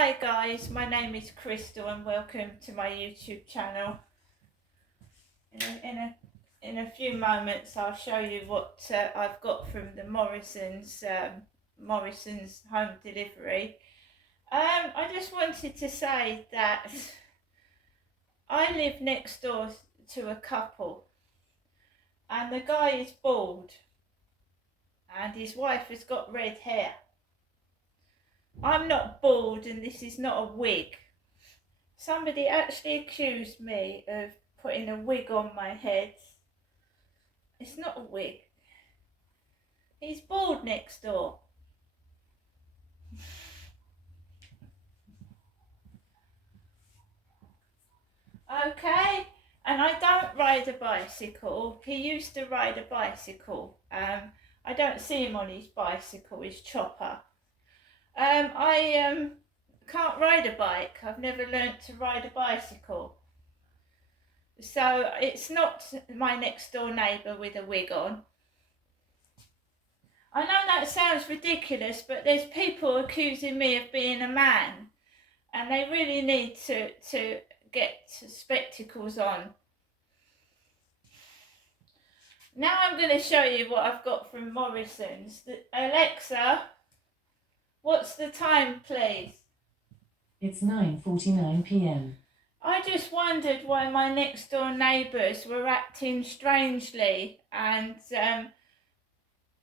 Hi guys, my name is Crystal and welcome to my YouTube channel. In a few moments I'll show you what I've got from the Morrisons home delivery. I just wanted to say that I live next door to a couple and the guy is bald and his wife has got red hair. I'm not bald and this is not a wig. Somebody actually accused me of putting a wig on my head. It's not a wig. He's bald next door. Okay? And I don't ride a bicycle. He used to ride a bicycle. I don't see him on his bicycle, his chopper. I can't ride a bike. I've never learnt to ride a bicycle. So it's not my next door neighbour with a wig on. I know that sounds ridiculous, but there's people accusing me of being a man and they really need to get spectacles on. Now I'm going to show you what I've got from Morrisons. Alexa, what's the time, please? It's 9:49 p.m. I just wondered why my next door neighbours were acting strangely, and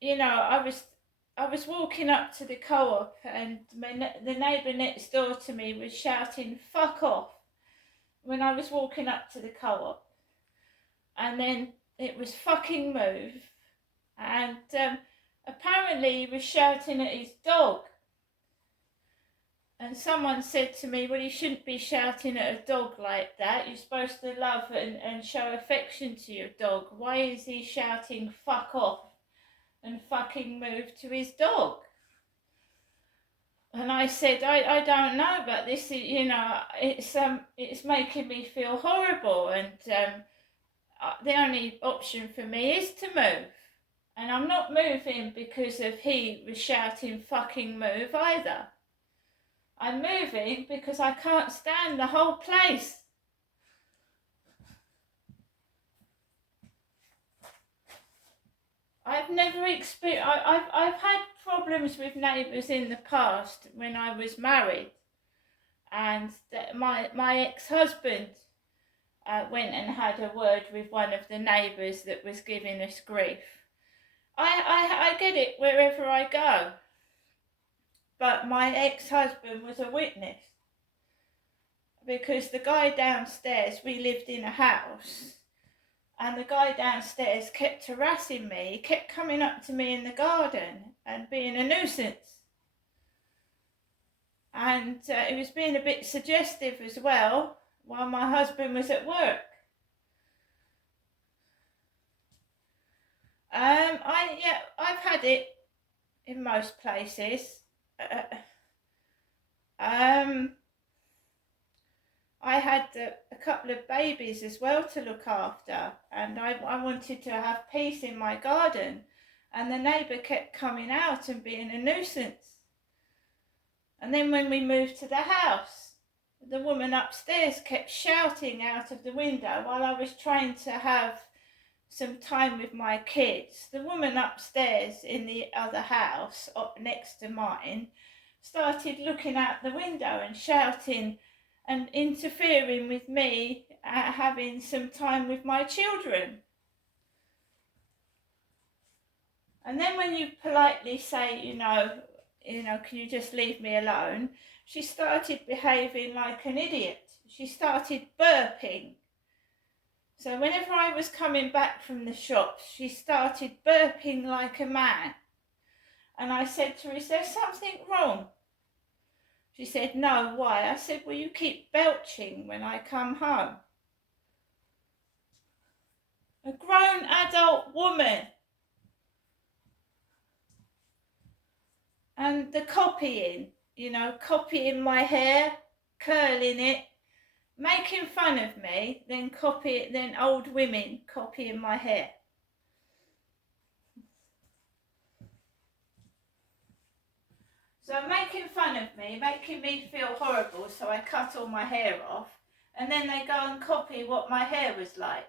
you know, I was walking up to the co-op and the neighbour next door to me was shouting "fuck off" when I was walking up to the co-op, and then it was "fucking move," and apparently he was shouting at his dog. And someone said to me, well, you shouldn't be shouting at a dog like that. You're supposed to love and show affection to your dog. Why is he shouting "fuck off" and "fucking move" to his dog? And I said, I don't know, but this is, you know, it's making me feel horrible, and the only option for me is to move. And I'm not moving because of he was shouting "fucking move" either. I'm moving because I can't stand the whole place. I've never experienced. I've had problems with neighbours in the past when I was married, and my ex-husband went and had a word with one of the neighbours that was giving us grief. I get it wherever I go, but my ex-husband was a witness, because the guy downstairs, we lived in a house, and the guy downstairs kept harassing me. He kept coming up to me in the garden and being a nuisance. And he was being a bit suggestive as well while my husband was at work. I've had it in most places. I had a couple of babies as well to look after, and I wanted to have peace in my garden, and the neighbour kept coming out and being a nuisance. And then when we moved to the house, the woman upstairs kept shouting out of the window while I was trying to have some time with my kids. The woman upstairs in the other house up next to mine started looking out the window and shouting and interfering with me having some time with my children. And then when you politely say, you know, can you just leave me alone? She started behaving like an idiot. She started burping. So whenever I was coming back from the shops, she started burping like a man. And I said to her, is there something wrong? She said, no, why? I said, well, you keep belching when I come home. A grown adult woman. And the copying, copying my hair, curling it, making fun of me, then old women copying my hair. So making fun of me, making me feel horrible, so I cut all my hair off, and then they go and copy what my hair was like.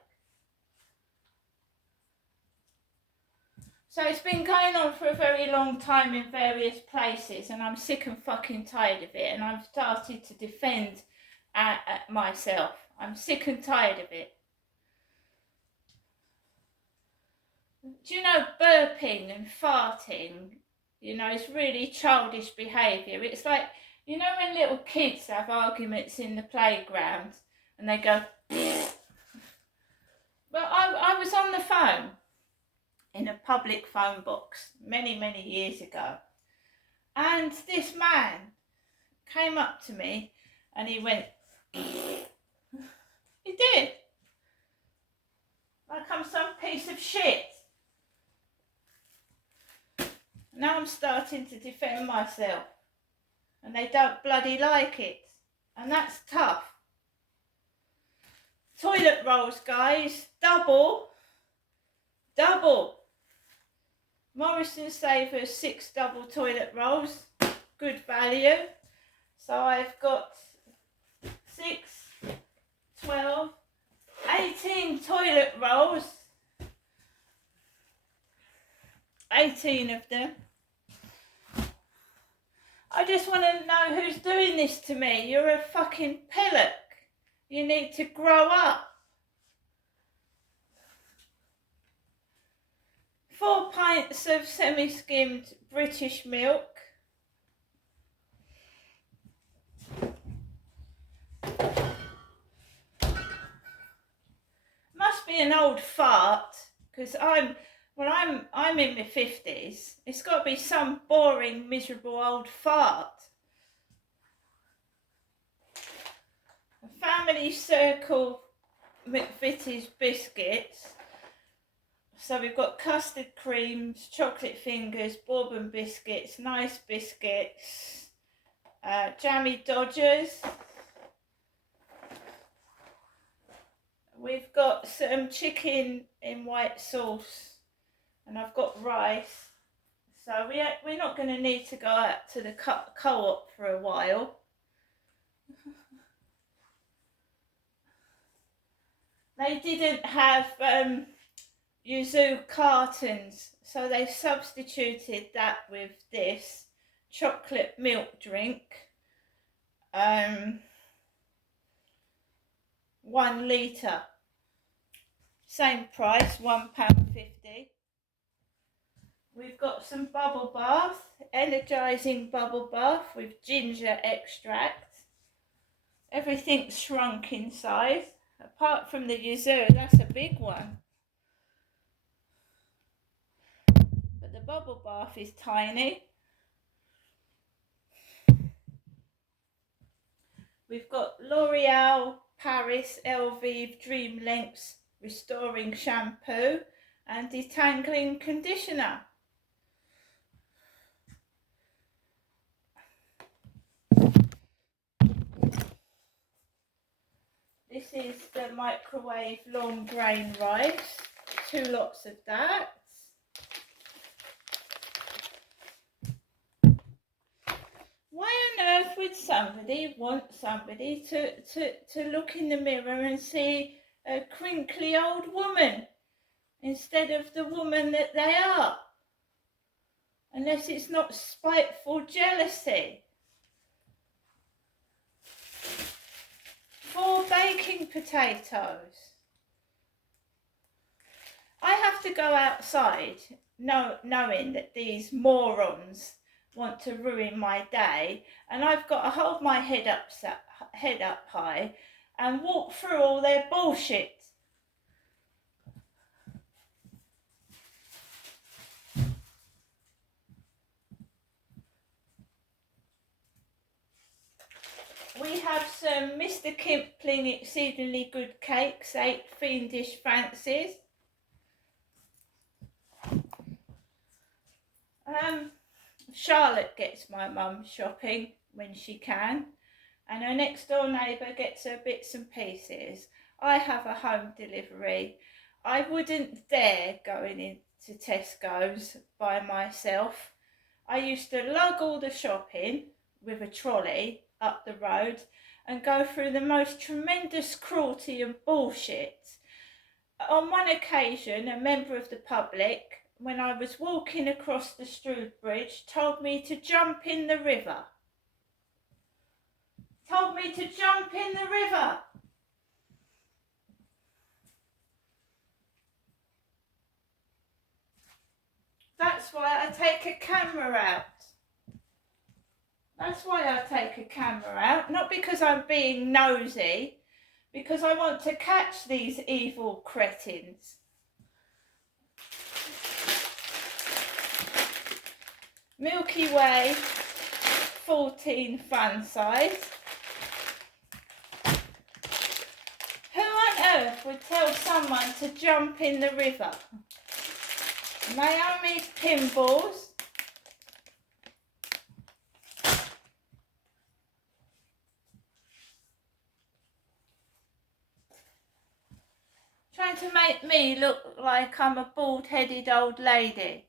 So it's been going on for a very long time in various places, and I'm sick and fucking tired of it, and I've started to defend myself. I'm sick and tired of it. Do you know, burping and farting, you know, it's really childish behaviour. It's like, you know, when little kids have arguments in the playground and they go, well, I was on the phone in a public phone box many, many years ago, and this man came up to me and he went, he did, like I'm some piece of shit. Now I'm starting to defend myself, and they don't bloody like it, and that's tough. Toilet rolls, guys, double. Morrison Savers 6 double toilet rolls, good value. So I've got 6, 12, 18 toilet rolls, 18 of them. I just want to know who's doing this to me. You're a fucking pillock. You need to grow up. 4 pints of semi-skimmed British milk. Must be an old fart, because I'm in my 50s. It's got to be some boring, miserable old fart. A Family Circle McVitie's biscuits. So we've got custard creams, chocolate fingers, bourbon biscuits, nice biscuits, jammy Dodgers. We've got some chicken in white sauce, and I've got rice. So we're not going to need to go out to the co-op for a while. They didn't have Yuzu cartons, so they substituted that with this chocolate milk drink. 1 litre, same price, £1.50. We've got some bubble bath, energising bubble bath with ginger extract. Everything's shrunk in size, apart from the yuzu, that's a big one. But the bubble bath is tiny. We've got L'Oreal Paris Elvive Dream Lengths Restoring Shampoo and Detangling Conditioner. This is the microwave long grain rice, 2 lots of that. Why on earth would somebody want somebody to look in the mirror and see a crinkly old woman instead of the woman that they are? Unless it's not spiteful jealousy. 4 baking potatoes. I have to go outside knowing that these morons want to ruin my day, and I've got to hold my head up high and walk through all their bullshit. We have some Mr. Kipling exceedingly good cakes, 8 fiendish fancies. Charlotte gets my mum shopping when she can, and her next door neighbour gets her bits and pieces. I have a home delivery. I wouldn't dare going into Tesco's by myself. I used to lug all the shopping with a trolley up the road and go through the most tremendous cruelty and bullshit. On one occasion, a member of the public, when I was walking across the Strood Bridge, told me to jump in the river. Told me to jump in the river. That's why I take a camera out. That's why I take a camera out. Not because I'm being nosy, because I want to catch these evil cretins. Milky Way 14 fun size. Who on earth would tell someone to jump in the river? Naomi's Pinballs. Trying to make me look like I'm a bald-headed old lady.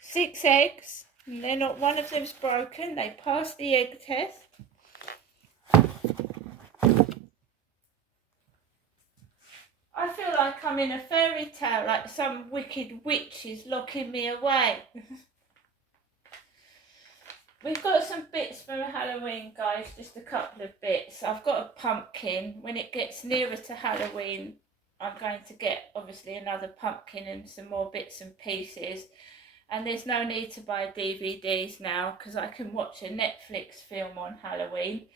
Six eggs, and they're not, one of them's broken. They passed the egg test. I feel like I'm in a fairy tale, like some wicked witch is locking me away. We've got some bits from Halloween, guys, just a couple of bits. I've got a pumpkin. When it gets nearer to Halloween, I'm going to get, obviously, another pumpkin and some more bits and pieces. And there's no need to buy DVDs now, because I can watch a Netflix film on Halloween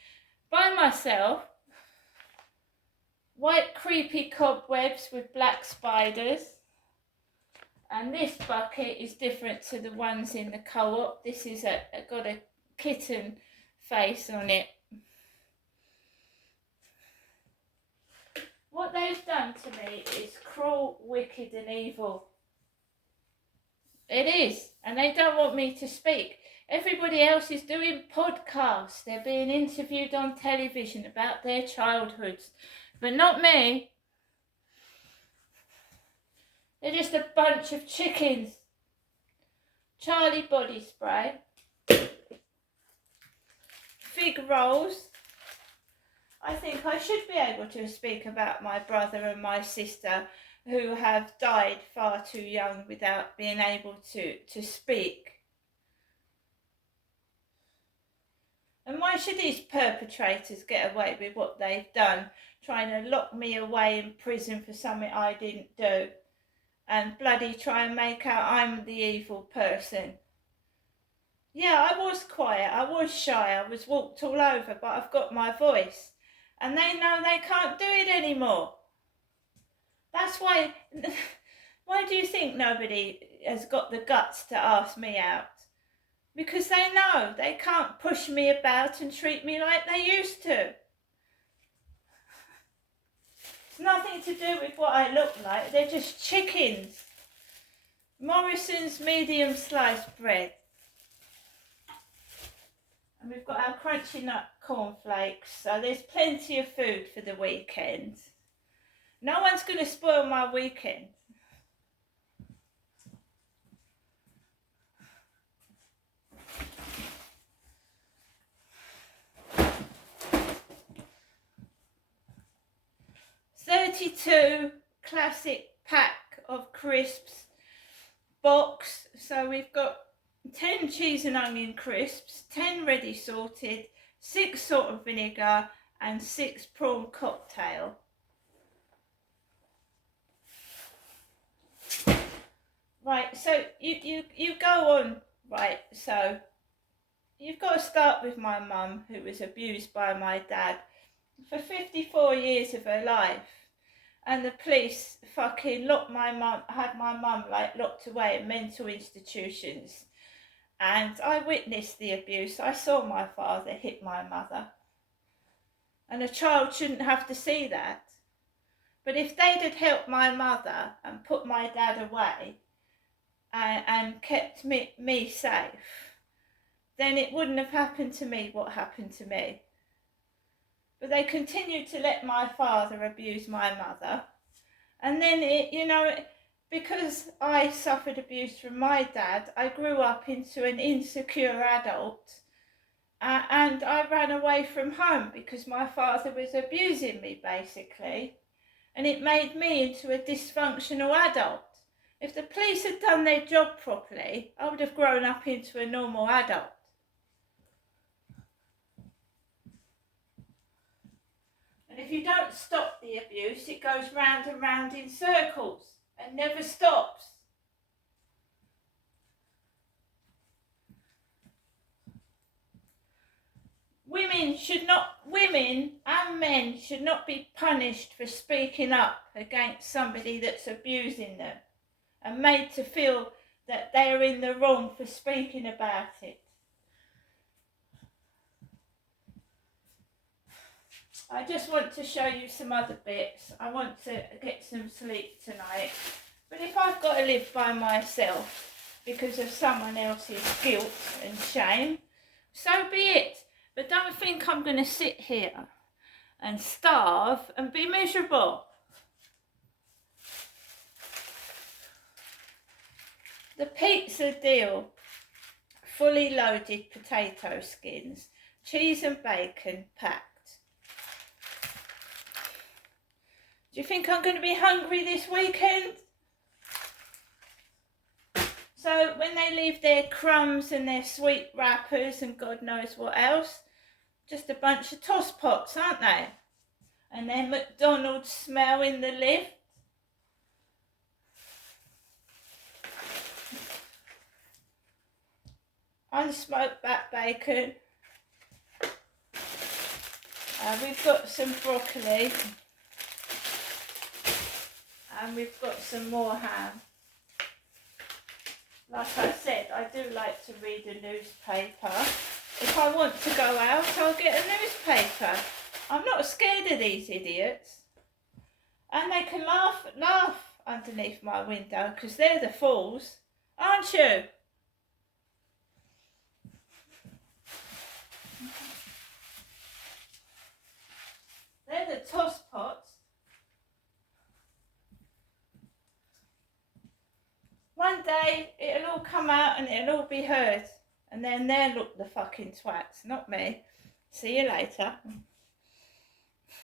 by myself. White creepy cobwebs with black spiders. And this bucket is different to the ones in the co-op. This is got a kitten face on it. What they've done to me is cruel, wicked and evil. It is. And they don't want me to speak. Everybody else is doing podcasts. They're being interviewed on television about their childhoods. But not me. They're just a bunch of chickens. Charlie body spray. Fig rolls. I think I should be able to speak about my brother and my sister who have died far too young without being able to speak. And why should these perpetrators get away with what they've done, trying to lock me away in prison for something I didn't do, and bloody try and make out I'm the evil person? Yeah, I was quiet, I was shy, I was walked all over, but I've got my voice. And they know they can't do it anymore. That's why do you think nobody has got the guts to ask me out? Because they know they can't push me about and treat me like they used to. It's nothing to do with what I look like, they're just chickens. Morrison's medium sliced bread. And we've got our crunchy nut cornflakes, so there's plenty of food for the weekend. No one's going to spoil my weekend. $32 classic pack of crisps box. So we've got 10 cheese and onion crisps, 10 ready salted, 6 salt and vinegar, and 6 prawn cocktail. Right, so you go on, right, so you've got to start with my mum, who was abused by my dad for 54 years of her life. And the police fucking had my mum like locked away in mental institutions. And I witnessed the abuse. I saw my father hit my mother. And a child shouldn't have to see that. But if they'd had helped my mother and put my dad away and kept me safe, then it wouldn't have happened to me what happened to me. But they continued to let my father abuse my mother. And then because I suffered abuse from my dad, I grew up into an insecure adult. And I ran away from home because my father was abusing me, basically. And it made me into a dysfunctional adult. If the police had done their job properly, I would have grown up into a normal adult. And if you don't stop the abuse, it goes round and round in circles and never stops. Women and men should not be punished for speaking up against somebody that's abusing them and made to feel that they're in the wrong for speaking about it. I just want to show you some other bits. I want to get some sleep tonight. But if I've got to live by myself because of someone else's guilt and shame, so be it. But don't think I'm going to sit here and starve and be miserable. The pizza deal, fully loaded potato skins, cheese and bacon packed. Do you think I'm going to be hungry this weekend? So when they leave their crumbs and their sweet wrappers and God knows what else, just a bunch of toss pots, aren't they? And their McDonald's smell in the lift. Unsmoked back bacon. We've got some broccoli. And we've got some more ham. Like I said, I do like to read a newspaper. If I want to go out, I'll get a newspaper. I'm not scared of these idiots. And they can laugh underneath my window because they're the fools, aren't you? They're the toss pots. One day it'll all come out and it'll all be heard. And then they'll look the fucking twats, not me. See you later.